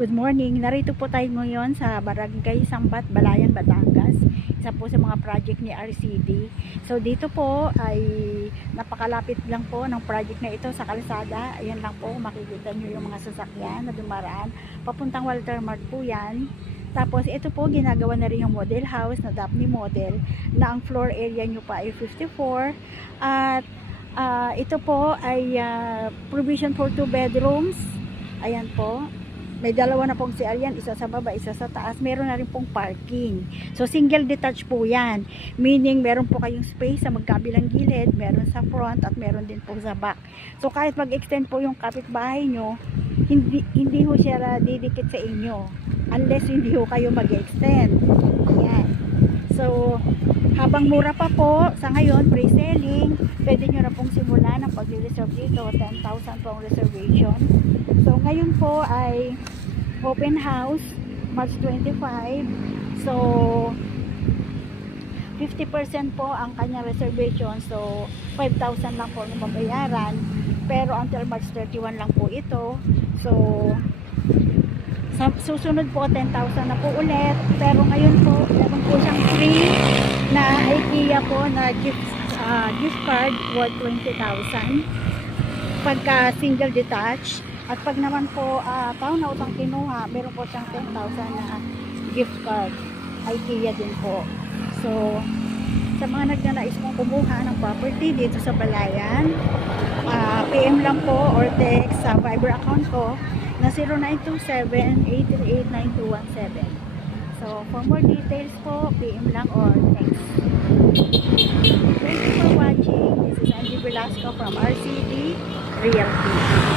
Good morning. Narito po tayo ngayon sa Barangay Sambat, Balayan, Batangas. Isa po sa mga project ni RCD. So dito po ay napakalapit lang po ng project na ito sa kalsada. Ayan lang po, makikita nyo yung mga sasakyan na dumaraan. Papuntang Walter Mart po yan. Tapos ito po, ginagawa na rin yung model house na Daphne model na ang floor area nyo pa ay 54. At ito po ay provision for 2 bedrooms. Ayan po. May dalawa na pong CR yan, isa sa baba, isa sa taas. Meron na rin pong parking. So single detached po yan. Meaning meron po kayong space sa magkabilang gilid, meron sa front at meron din po sa back. So kahit mag-extend po yung kapitbahay nyo, hindi ho siya didikit sa inyo. Unless hindi ho kayo mag-extend. Ayan. So habang mura pa po, sa ngayon, pre-selling, pwede nyo na pong simulan ang pag-reserve dito. 10,000 pong reservation. So ngayon po ay open house March 25. So 50% po ang kanyang reservation. So 5,000 lang po ang mabayaran. Pero until March 31 lang po ito. So sa susunod po 10,000 na po ulit. Pero ngayon po meron po siyang free na IKEA po na gift card worth 20,000 pagka single detached. At pag naman po town out ang kinuha, meron po siyang 10,000 na gift card. IKEA din po. So, sa mga nagnanais mong kumuha ng property dito sa Balayan, PM lang po or text sa Viber account ko na 0927-838-9217. So, for more details po, PM lang or text. Thank you for watching. This is Angie Velasco from RCD Realty.